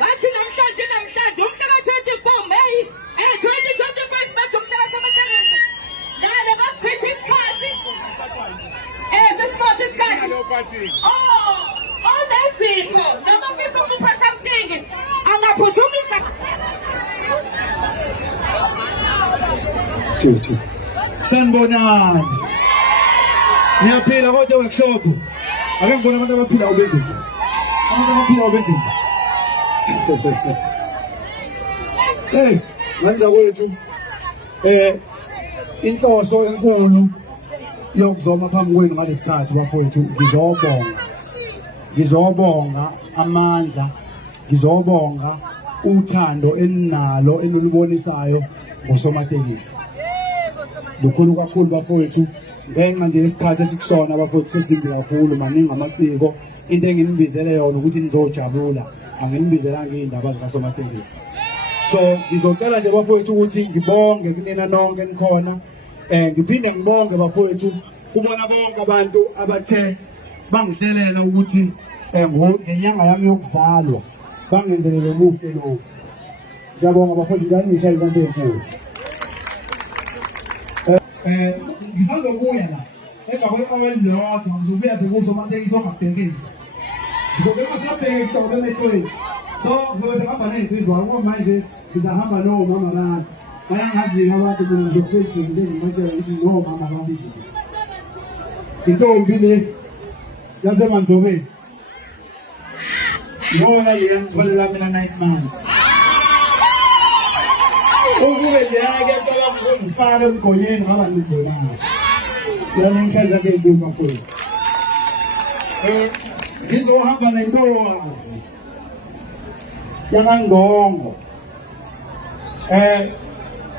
bathi namhlanje umhla ka-24 May 2025 bathi umhla kasamatekisi ngale baphethe isikhathi sesimoshi isikhathi nezipho noma ufisa ukupha something angaphuthumisa sanibonani niyaphila kodwa workshop ake ngibona abantu abaphila ubenzima hey manza kwethu inhloso enkulu yokuzoma phambi kwenu ngalesikhathi bafowethu ngizobonga amandla ngizobonga uthando eninalo enulibonisayo ngosomatekisi lukhulu kakhulu bafowethu ngenxa nje yesikhathi esikusona bafowethu sesimbi kakhulu maningi amaciko into enginibizele yona ukuthi nizojabula anginibizelanga iy'ndaba zikasomatekisi so ngizocela nje bafowethu ukuthi ngibonge kunina nonke nikhona ngiphinde ngibonge bafowethu kubona bonke abantu abathe bangihlelela ukuthi ngenyanga yami yokuzalwa bangenzelele kuhle lokhu ngiyabonga bafowethu ngiyanisha izandla enkulu ngisazobuya la emva kwekaweli lodwa ngizobuya sekusomatekisi ongabhekile ngizobeka sabheke kutoka emehlweni so ngizobe sengihamba ney'nsizwa kuba manje ngizahamba nomama bami bayangaziyo abantu mina nje Facebook njengimatshela ukuthi nomama bami intombi le yasemandlobeni yona leyangitholela mina 9 months ukube leyake ngifake emgonyeni ngaba nidolana siyanenhlanhla key'ntuli kakhulu ngizohamba nentokazi yanangqongo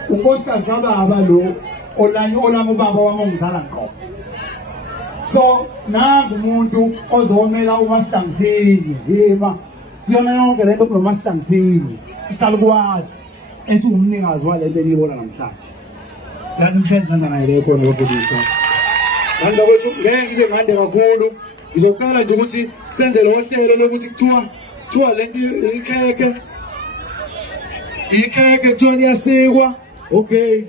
unkosikazi kababa lo olami ubaba wami ongizala ngqo so nangu umuntu ozomela uMastangisini yima yona yonke lento kunoMastangisini isalukwazi esingumnikazi walento eniyibona namhlanje kanti mshayisana naye leyo khona bafundisa kanti kwethu ngeke ngize ngande kakhulu ngizocela nje ukuthi senze lo hlelo lokuthi kuthiwa lento ikheke kuthiwa iyasikwa okay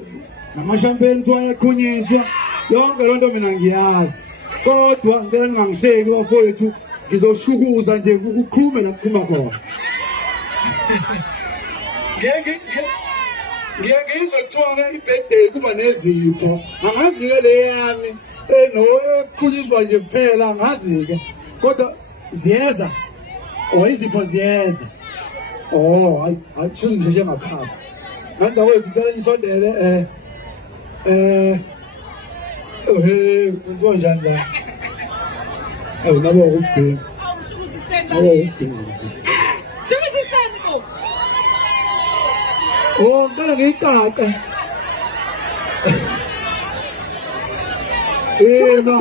namashampeni kuthiwa ayaqhunyiswa yonke loo nto mina ngiyazi kodwa ngeke ningangihleki bafowethu ngizoshukuza nje ukuqhume nakuqhuma khona ngiyengizwe kuthiwa-ke ibirthday kuba nezipho angazi-ke le yami enokuqhunyiswa nje kuphela angazi-ke kodwa ziyeza izipho ziyeza hayi shuthi ngisheshe ngaphapha nganza kwethu ngicela nisondele kwenziwa njani la nabo ukubheka ngicela ngiyiqaqe yena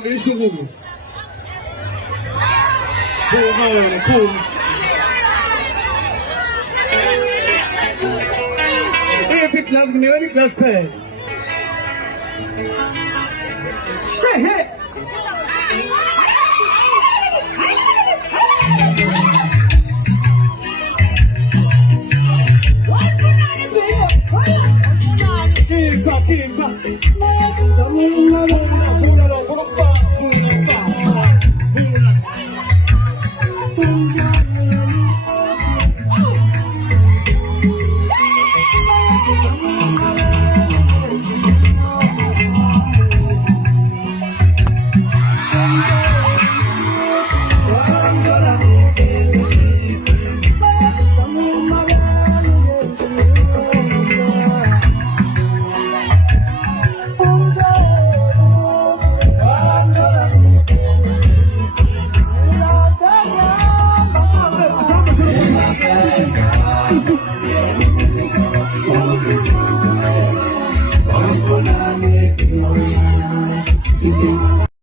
ngiyishukume phuma yona phuma big glass, give me a big glass pen. Say hey.